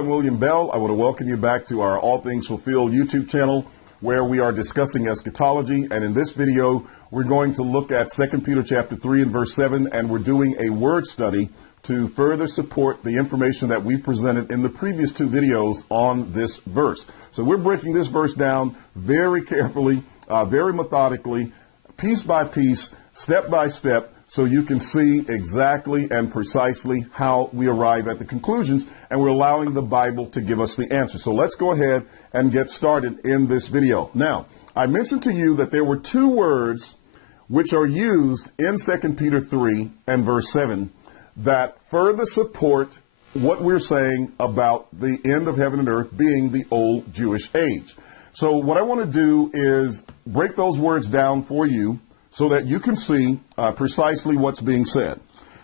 I'm William Bell. I want to welcome you back to our All Things Fulfilled YouTube channel, where we are discussing eschatology. And in this video, we're going to look at 2 Peter chapter 3 and verse 7, and we're doing a word study to further support the information that we presented in the previous two videos on this verse. So we're breaking this verse down very carefully, very methodically, piece by piece, step by step, so you can see exactly and precisely how we arrive at the conclusions, and we're allowing the Bible to give us the answer. So let's go ahead and get started in this video. Now, I mentioned to you that there were two words which are used in 2 Peter 3 and verse 7 that further support what we're saying about the end of heaven and earth being the old Jewish age. So what I want to do is break those words down for you so that you can see precisely what's being said.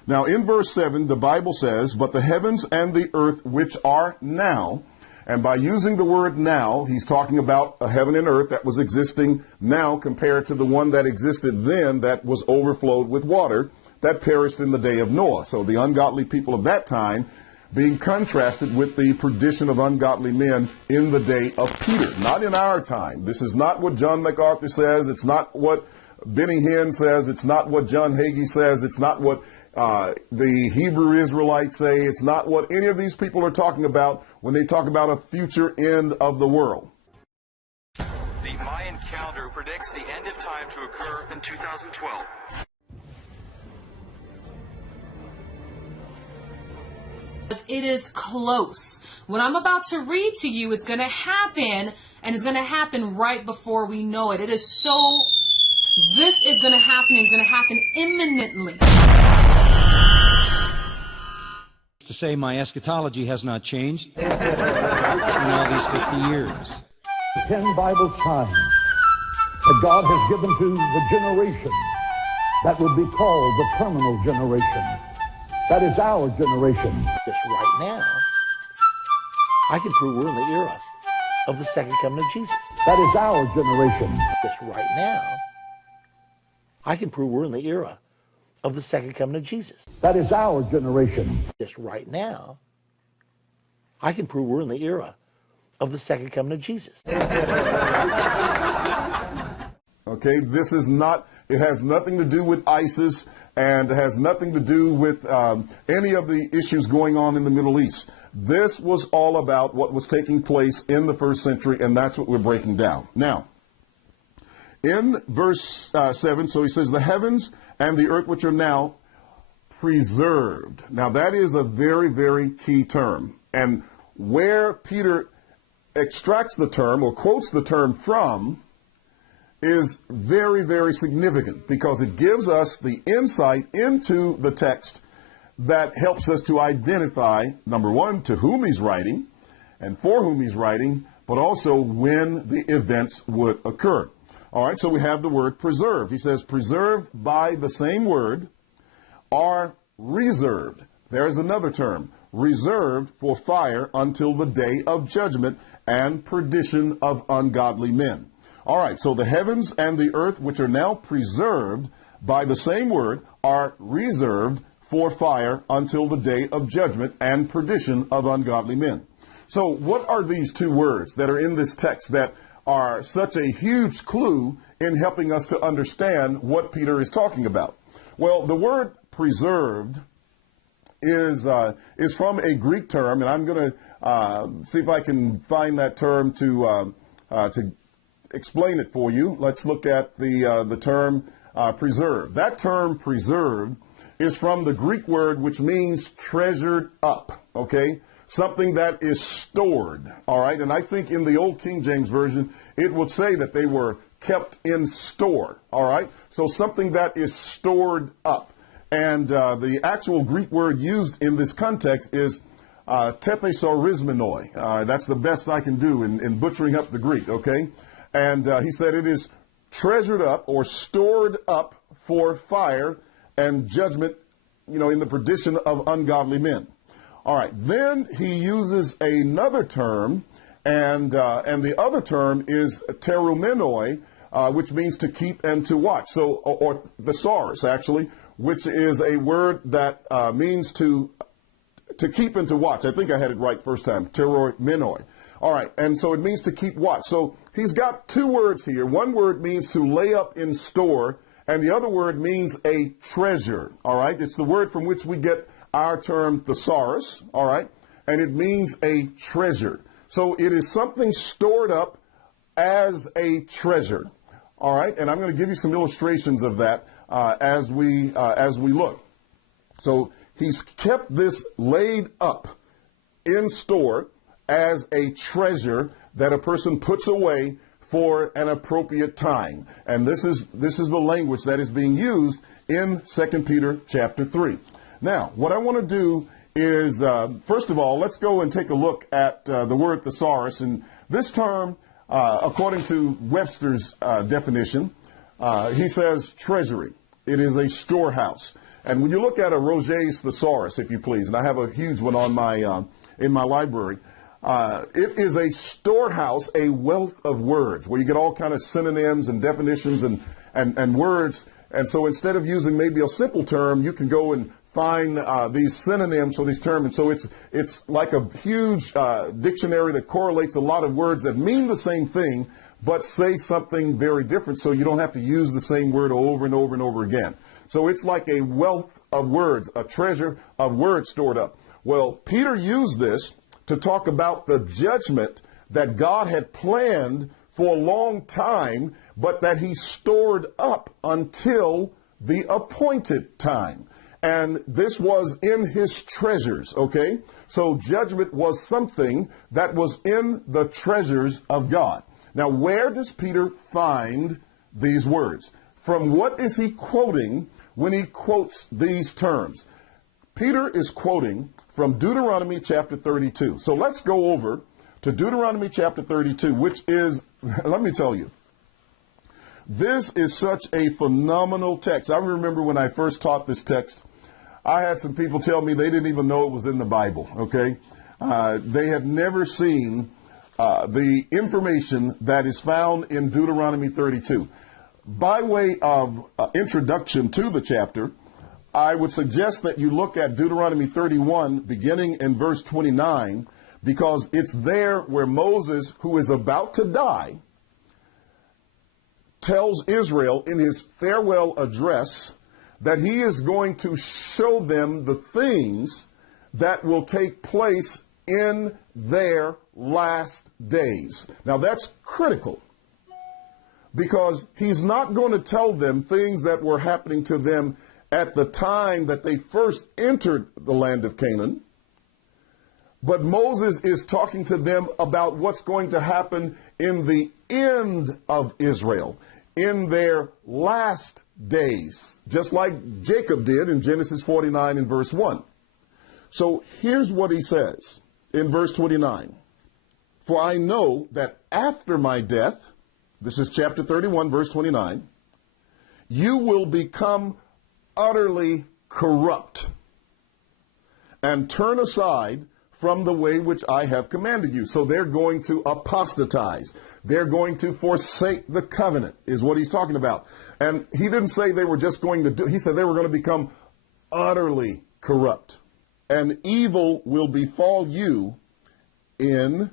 Now, in verse 7, the Bible says, "But the heavens and the earth which are now," and by using the word now, he's talking about a heaven and earth that was existing now compared to the one that existed then that was overflowed with water that perished in the day of Noah. So the ungodly people of that time being contrasted with the perdition of ungodly men in the day of Peter. Not in our time. This is not what John MacArthur says. It's not what Benny Hinn says. It's not what John Hagee says. It's not what the Hebrew Israelites say. It's not what any of these people are talking about when they talk about a future end of the world. The Mayan calendar predicts the end of time to occur in 2012. It is close. What I'm about to read to you is going to happen, and it's going to happen right before we know it. It is so... This is going to happen. It's going to happen imminently. To say my eschatology has not changed in all these 50 years. 10 Bible signs that God has given to the generation that would be called the terminal generation. That is our generation. Just right now, I can prove we're in the era of the second coming of Jesus. That is our generation. Just right now, I can prove we're in the era of the second coming of Jesus. That is our generation. Just right now, I can prove we're in the era of the second coming of Jesus. Okay, this is not, it has nothing to do with ISIS, and it has nothing to do with any of the issues going on in the Middle East. This was all about what was taking place in the first century, and that's what we're breaking down. Now, in verse 7, so he says, "The heavens and the earth which are now preserved." Now, that is a very, very key term. And where Peter extracts the term or quotes the term from is very, very significant, because it gives us the insight into the text that helps us to identify, number one, to whom he's writing and for whom he's writing, but also when the events would occur. All right, so we have the word preserved. He says, preserved by the same word are reserved. There's another term, reserved for fire until the day of judgment and perdition of ungodly men. All right, so the heavens and the earth, which are now preserved by the same word, are reserved for fire until the day of judgment and perdition of ungodly men. So what are these two words that are in this text that are such a huge clue in helping us to understand what Peter is talking about? Well, the word preserved is from a Greek term, and I'm going to see if I can find that term to explain it for you. Let's look at the term preserved. That term preserved is from the Greek word which means treasured up, okay? Something that is stored, all right? And I think in the old King James Version, it would say that they were kept in store, all right? So something that is stored up. And the actual Greek word used in this context is tethesorismenoi. That's the best I can do in butchering up the Greek, okay? And he said it is treasured up or stored up for fire and judgment, you know, in the perdition of ungodly men. All right, then he uses another term, and the other term is terumenoi, which means to keep and to watch. So, or thesaurus, actually, which is a word that means to to keep and to watch. I think I had it right first time. Terror menoi. All right. And so it means to keep watch. So he's got two words here. One word means to lay up in store, and the other word means a treasure. All right. It's the word from which we get our term thesaurus. All right. And it means a treasure. So it is something stored up as a treasure. All right. And I'm going to give you some illustrations of that as we look. So he's kept this laid up in store as a treasure that a person puts away for an appropriate time. And this is the language that is being used in 2 Peter chapter 3. Now, what I want to do is, first of all, let's go and take a look at the word thesaurus. And this term, according to Webster's definition, he says treasury. It is a storehouse. And when you look at a Roget's thesaurus, if you please, and I have a huge one on my in my library, it is a storehouse, a wealth of words, where you get all kind of synonyms and definitions and words. And so instead of using maybe a simple term, you can go and find these synonyms for these terms. And so it's like a huge dictionary that correlates a lot of words that mean the same thing, but say something very different, so you don't have to use the same word over and over and over again. So it's like a wealth of words, a treasure of words stored up. Well, Peter used this to talk about the judgment that God had planned for a long time, but that he stored up until the appointed time. And this was in his treasures, okay? So judgment was something that was in the treasures of God. Now, where does Peter find these words? From what is he quoting when he quotes these terms? Peter is quoting from Deuteronomy chapter 32. So let's go over to Deuteronomy chapter 32, which is, let me tell you, this is such a phenomenal text. I remember when I first taught this text, I had some people tell me they didn't even know it was in the Bible, okay? They had never seen the information that is found in Deuteronomy 32. By way of introduction to the chapter, I would suggest that you look at Deuteronomy 31, beginning in verse 29, because it's there where Moses, who is about to die, tells Israel in his farewell address that he is going to show them the things that will take place in their last days. Now that's critical, because he's not going to tell them things that were happening to them at the time that they first entered the land of Canaan. But Moses is talking to them about what's going to happen in the end of Israel, in their last days, just like Jacob did in Genesis 49 and verse 1. So here's what he says in verse 29. For I know that after my death, this is chapter 31, verse 29, you will become utterly corrupt and turn aside from the way which I have commanded you. So they're going to apostatize. They're going to forsake the covenant, is what he's talking about. And he didn't say they were just going to do, he said they were going to become utterly corrupt. And evil will befall you in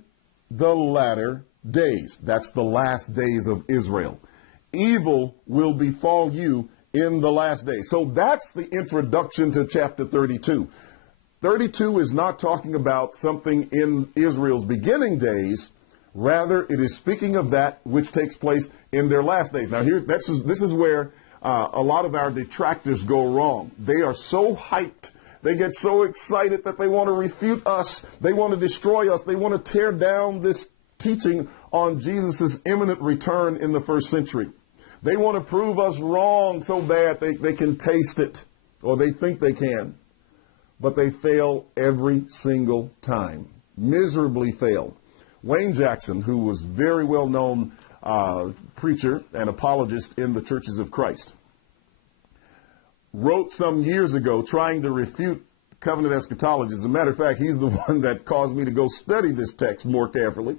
the latter days. That's the last days of Israel. Evil will befall you in the last days. So that's the introduction to chapter 32. 32 is not talking about something in Israel's beginning days. Rather, it is speaking of that which takes place in their last days. Now, this is where a lot of our detractors go wrong. They are so hyped. They get so excited that they want to refute us. They want to destroy us. They want to tear down this teaching on Jesus' imminent return in the first century. They want to prove us wrong so bad they can taste it, or they think they can. But they fail every single time. Miserably fail. Wayne Jackson, who was very well-known preacher and apologist in the Churches of Christ, wrote some years ago trying to refute covenant eschatology. As a matter of fact, he's the one that caused me to go study this text more carefully.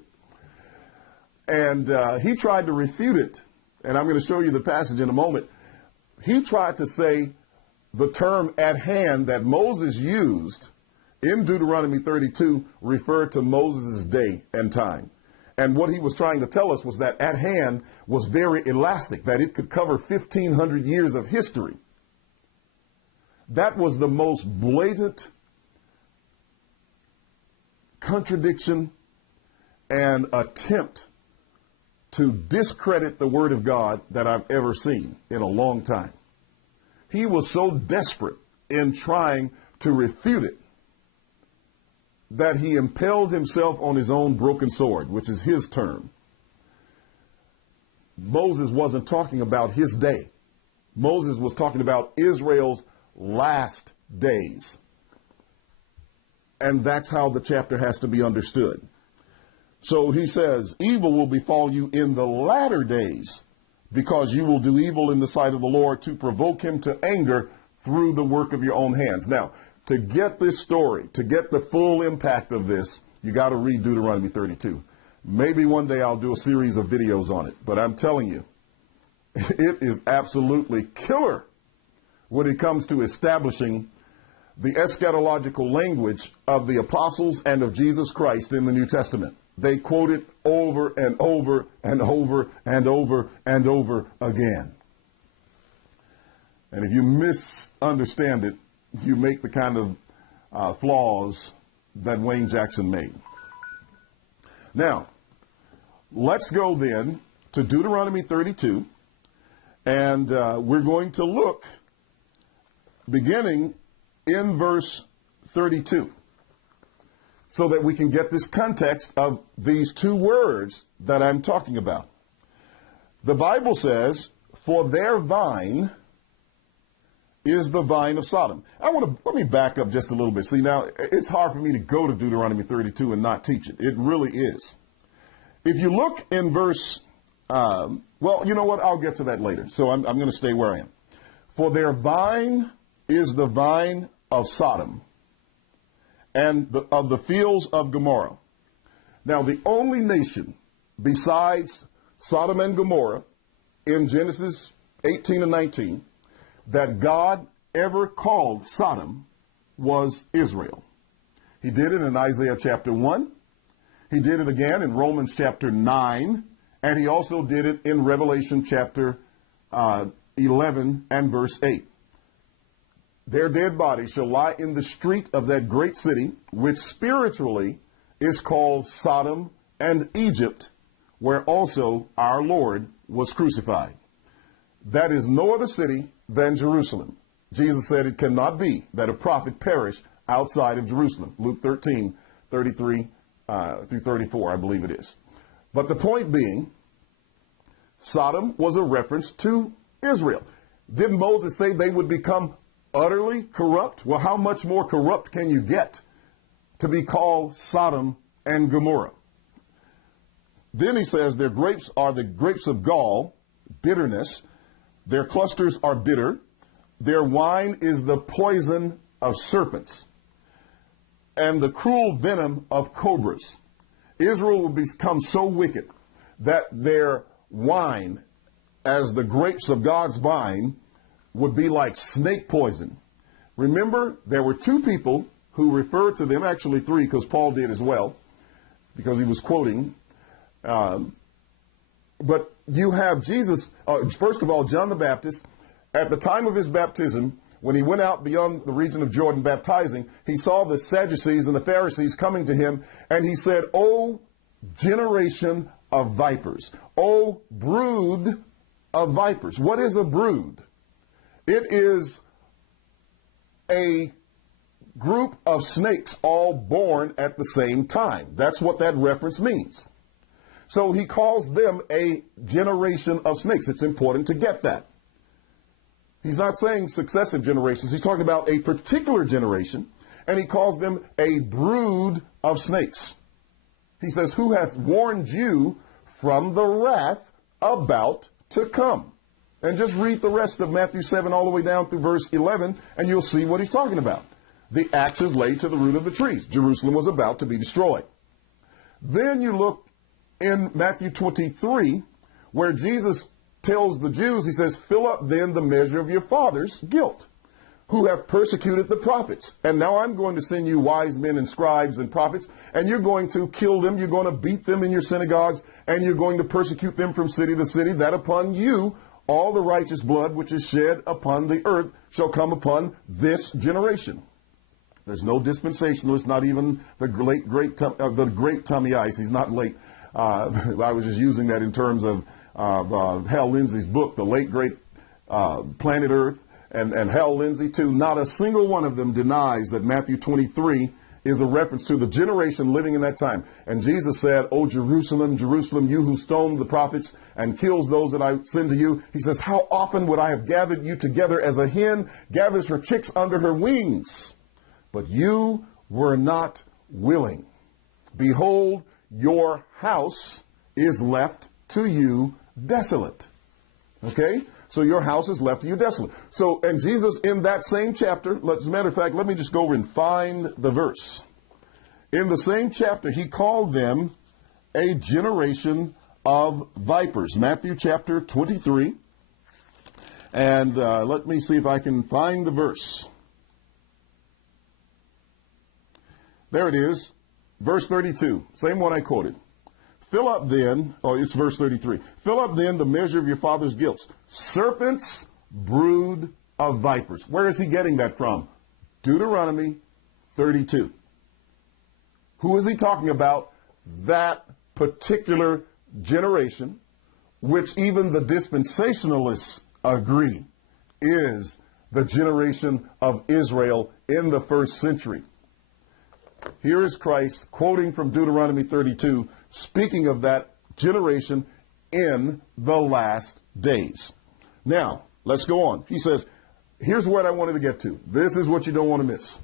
And he tried to refute it. And I'm going to show you the passage in a moment. He tried to say the term at hand that Moses used in Deuteronomy 32 referred to Moses' day and time. And what he was trying to tell us was that at hand was very elastic, that it could cover 1,500 years of history. That was the most blatant contradiction and attempt to discredit the Word of God that I've ever seen in a long time. He was so desperate in trying to refute it that he impaled himself on his own broken sword, which is his term. Moses wasn't talking about his day. Moses was talking about Israel's last days. And that's how the chapter has to be understood. So he says, evil will befall you in the latter days, because you will do evil in the sight of the Lord to provoke him to anger through the work of your own hands. Now, to get this story, to get the full impact of this, you got to read Deuteronomy 32. Maybe one day I'll do a series of videos on it, but I'm telling you, it is absolutely killer when it comes to establishing the eschatological language of the apostles and of Jesus Christ in the New Testament. They quote it over and over and over and over and over again. And if you misunderstand it, you make the kind of flaws that Wayne Jackson made. Now, let's go then to Deuteronomy 32, and we're going to look beginning in verse 32 so that we can get this context of these two words that I'm talking about. The Bible says, for their vine is the vine of Sodom. Let me back up just a little bit. See, now, it's hard for me to go to Deuteronomy 32 and not teach it. It really is. If you look in verse, well, you know what? I'll get to that later. So I'm going to stay where I am. For their vine is the vine of Sodom and of the fields of Gomorrah. Now, the only nation besides Sodom and Gomorrah in Genesis 18 and 19 that God ever called Sodom was Israel. He did it in Isaiah chapter 1. He did it again in Romans chapter 9. And he also did it in Revelation chapter 11 and verse 8. Their dead bodies shall lie in the street of that great city, which spiritually is called Sodom and Egypt, where also our Lord was crucified. That is no other city than Jerusalem. Jesus said it cannot be that a prophet perish outside of Jerusalem. Luke 13, 33 through 34, I believe it is. But the point being, Sodom was a reference to Israel. Didn't Moses say they would become utterly corrupt? Well, how much more corrupt can you get to be called Sodom and Gomorrah? Then he says their grapes are the grapes of gall, bitterness. Their clusters are bitter. Their wine is the poison of serpents and the cruel venom of cobras. Israel will become so wicked that their wine, as the grapes of God's vine, would be like snake poison. Remember, there were two people who referred to them, actually three, because Paul did as well, because he was quoting. But you have Jesus, first of all, John the Baptist, at the time of his baptism, when he went out beyond the region of Jordan baptizing, he saw the Sadducees and the Pharisees coming to him, and he said, "O generation of vipers, O brood of vipers." What is a brood? It is a group of snakes all born at the same time. That's what that reference means. So he calls them a generation of snakes. It's important to get that. He's not saying successive generations. He's talking about a particular generation, and he calls them a brood of snakes. He says, who hath warned you from the wrath about to come? And just read the rest of Matthew 7 all the way down through verse 11, and you'll see what he's talking about. The axe is laid to the root of the trees. Jerusalem was about to be destroyed. Then you look in Matthew 23, where Jesus tells the Jews, he says, fill up then the measure of your father's guilt. who have persecuted the prophets. And now I'm going to send you wise men and scribes and prophets, and you're going to kill them. You're going to beat them in your synagogues, and you're going to persecute them from city to city, that upon you all the righteous blood which is shed upon the earth shall come upon this generation. There's no dispensationalist, not even the great Tommy Ice. He's not late. I was just using that in terms of Hal Lindsey's book, The Late Great Planet Earth, and Hal Lindsey too. Not a single one of them denies that Matthew 23 is a reference to the generation living in that time. And Jesus said, "O Jerusalem, Jerusalem, you who stoned the prophets and kills those that I send to you." He says, "How often would I have gathered you together as a hen gathers her chicks under her wings? But you were not willing. Behold, your house is left to you desolate." Okay? So your house is left to you desolate. So, and Jesus in that same chapter, as a matter of fact, let me just go over and find the verse. In the same chapter, he called them a generation of vipers. Matthew chapter 23. And let me see if I can find the verse. There it is, verse 32, same one I quoted. Fill up then, it's verse 33. Fill up then the measure of your father's guilt. Serpents, brood of vipers. Where is he getting that from? Deuteronomy 32. Who is he talking about? That particular generation, which even the dispensationalists agree is the generation of Israel in the first century. Here is Christ quoting from Deuteronomy 32, speaking of that generation in the last days. Now, let's go on. He says, here's what I wanted to get to. This is what you don't want to miss.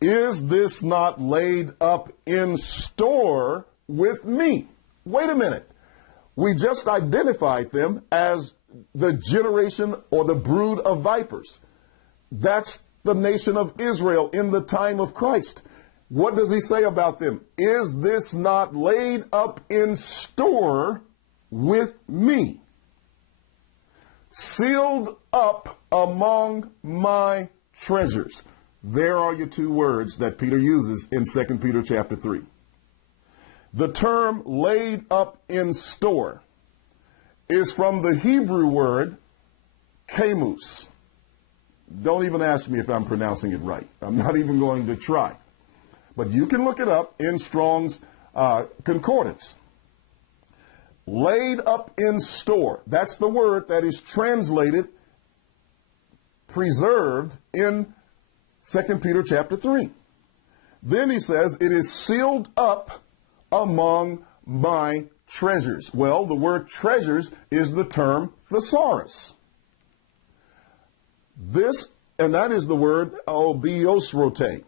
Is this not laid up in store with me? Wait a minute. We just identified them as the generation or the brood of vipers. That's the nation of Israel in the time of Christ. What does he say about them? Is this not laid up in store with me? Sealed up among my treasures. There are your two words that Peter uses in 2 Peter chapter 3. The term laid up in store is from the Hebrew word kamus. Don't even ask me if I'm pronouncing it right. I'm not even going to try. But you can look it up in Strong's Concordance. Laid up in store. That's the word that is translated, preserved in 2 Peter chapter 3. Then he says, it is sealed up among my treasures. Well, the word treasures is the term thesaurus. This, and that is the word obiosrote,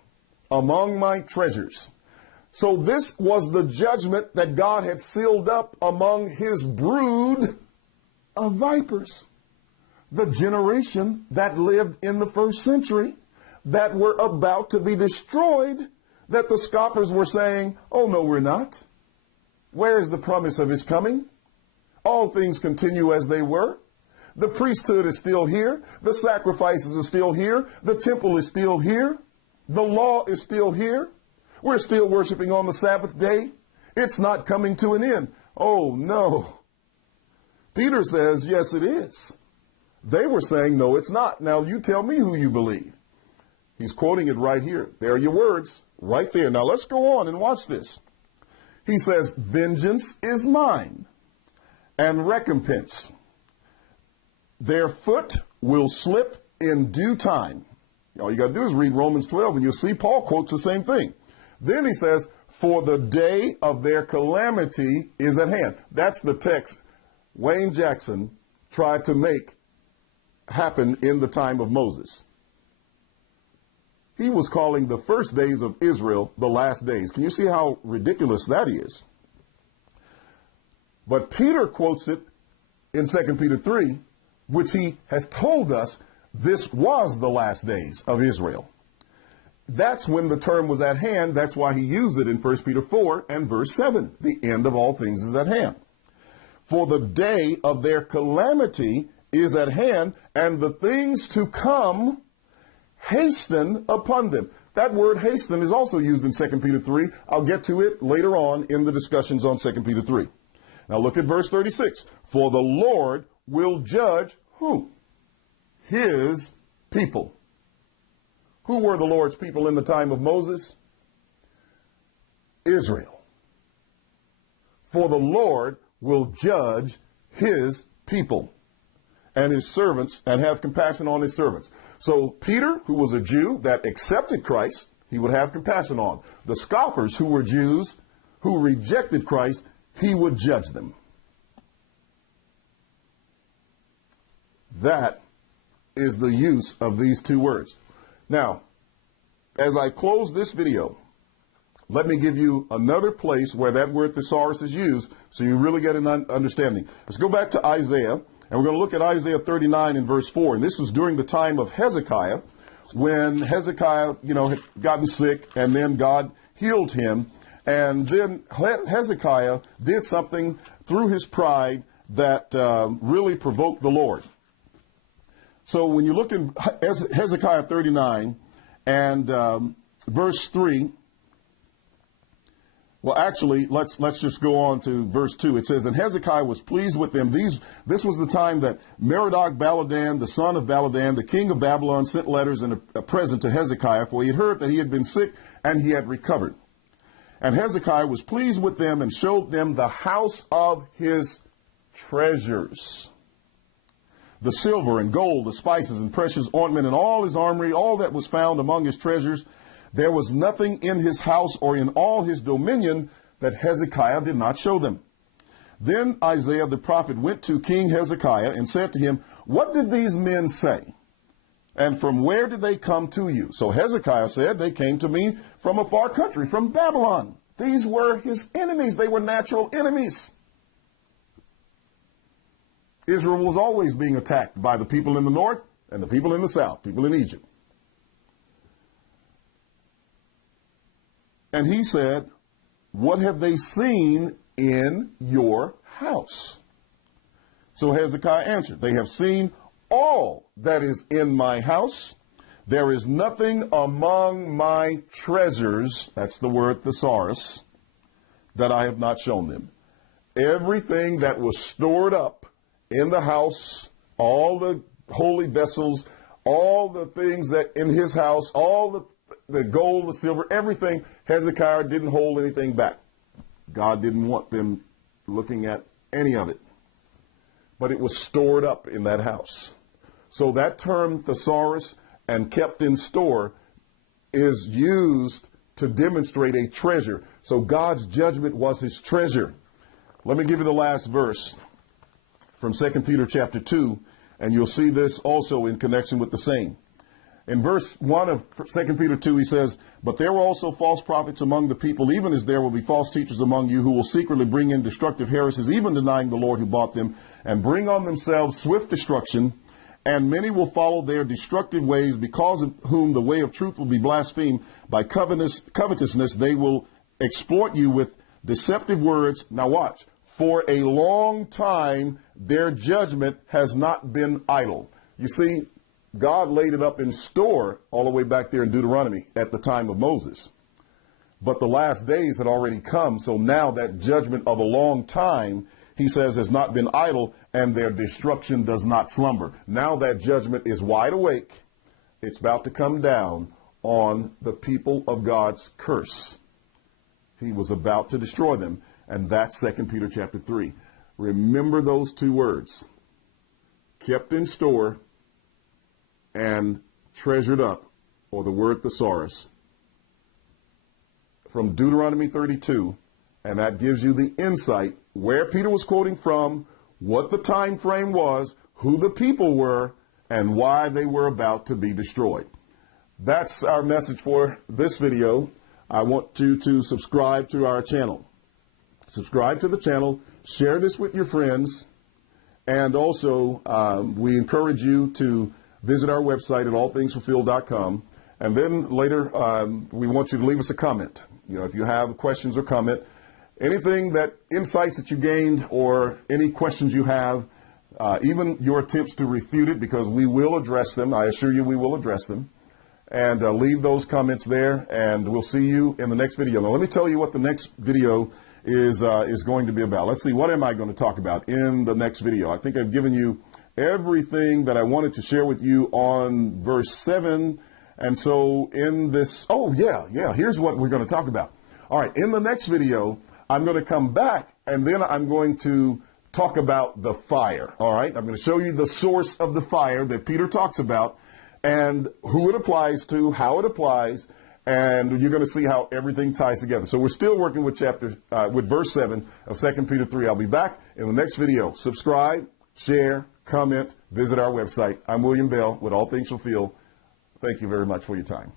among my treasures. So this was the judgment that God had sealed up among his brood of vipers. The generation that lived in the first century that were about to be destroyed, that the scoffers were saying, oh no, we're not. Where is the promise of his coming? All things continue as they were. The priesthood is still here. The sacrifices are still here. The temple is still here. The law is still here. We're still worshiping on the Sabbath day. It's not coming to an end. Oh, no. Peter says, yes, it is. They were saying, no, it's not. Now, you tell me who you believe. He's quoting it right here. There are your words right there. Now, let's go on and watch this. He says, vengeance is mine and recompense. Their foot will slip in due time. All you got to do is read Romans 12 and you'll see Paul quotes the same thing. Then he says, for the day of their calamity is at hand. That's the text Wayne Jackson tried to make happen in the time of Moses. He was calling the first days of Israel the last days. Can you see how ridiculous that is? But Peter quotes it in 2 Peter 3, which he has told us this was the last days of Israel. That's when the term was at hand. That's why he used it in 1 Peter 4 and verse 7. The end of all things is at hand. For the day of their calamity is at hand, and the things to come hasten upon them. That word hasten is also used in 2 Peter 3. I'll get to it later on in the discussions on 2 Peter 3. Now look at verse 36. For the Lord will judge who? His people. Who were the Lord's people in the time of Moses? Israel. For the Lord will judge his people and his servants and have compassion on his servants. So Peter, who was a Jew that accepted Christ, he would have compassion on. The scoffers, who were Jews who rejected Christ, he would judge them. That is the use of these two words. Now, as I close this video, let me give you another place where that word thesaurus is used so you really get an understanding. Let's go back to Isaiah, and we're going to look at Isaiah 39 in verse 4. And this was during the time of Hezekiah, when Hezekiah, had gotten sick, and then God healed him. And then Hezekiah did something through his pride that really provoked the Lord. So when you look in Hezekiah 39 and verse 3, well, actually, let's just go on to verse 2. It says, and Hezekiah was pleased with them. This was the time that Merodach-Baladan, the son of Baladan, the king of Babylon, sent letters and a present to Hezekiah, for he had heard that he had been sick and he had recovered. And Hezekiah was pleased with them and showed them the house of his treasures, the silver and gold, the spices and precious ointment, and all his armory, all that was found among his treasures. There was nothing in his house or in all his dominion that Hezekiah did not show them. Then Isaiah the prophet went to King Hezekiah and said to him, what did these men say? And from where did they come to you? So Hezekiah said, they came to me from a far country, from Babylon. These were his enemies. They were natural enemies. Israel was always being attacked by the people in the north and the people in the south, people in Egypt. And he said, what have they seen in your house? So Hezekiah answered, they have seen all that is in my house. There is nothing among my treasures, that's the word thesaurus, that I have not shown them. Everything that was stored up in the house, all the holy vessels, all the things that in his house, all the gold, the silver, everything, Hezekiah didn't hold anything back. God didn't want them looking at any of it. But it was stored up in that house. So that term thesaurus and kept in store is used to demonstrate a treasure. So God's judgment was his treasure. Let me give you the last verse from 2 Peter chapter 2, and you'll see this also in connection with the same. In verse 1 of 2 Peter 2, he says, but there were also false prophets among the people, even as there will be false teachers among you who will secretly bring in destructive heresies, even denying the Lord who bought them, and bring on themselves swift destruction. And many will follow their destructive ways, because of whom the way of truth will be blasphemed. By covetousness, they will exploit you with deceptive words. Now watch. For a long time, their judgment has not been idle. You see, God laid it up in store all the way back there in Deuteronomy at the time of Moses. But the last days had already come. So now that judgment of a long time, he says, has not been idle, and their destruction does not slumber. Now that judgment is wide awake. It's about to come down on the people of God's curse. He was about to destroy them. And that's 2 Peter chapter 3. Remember those two words. Kept in store and treasured up, or the word thesaurus, from Deuteronomy 32. And that gives you the insight where Peter was quoting from, what the time frame was, who the people were, and why they were about to be destroyed. That's our message for this video. I want you to subscribe to our channel. Subscribe to the channel, share this with your friends, and also we encourage you to visit our website at allthingsfulfilled.com. And then later, we want you to leave us a comment. If you have questions or comment, anything insights that you gained, or any questions you have, even your attempts to refute it, because we will address them. I assure you we will address them. and leave those comments there, and we'll see you in the next video. Now, let me tell you what the next video is going to be about. Let's see, what am I going to talk about in the next video? I think I've given you everything that I wanted to share with you on verse 7. And so in this, here's what we're going to talk about. All right, in the next video, I'm going to come back, and then I'm going to talk about the fire. All right, I'm going to show you the source of the fire that Peter talks about, and who it applies to, how it applies, and you're going to see how everything ties together. So we're still working with with verse 7 of 2 Peter 3. I'll be back in the next video. Subscribe, share, comment, visit our website. I'm William Bell with All Things Fulfilled. Thank you very much for your time.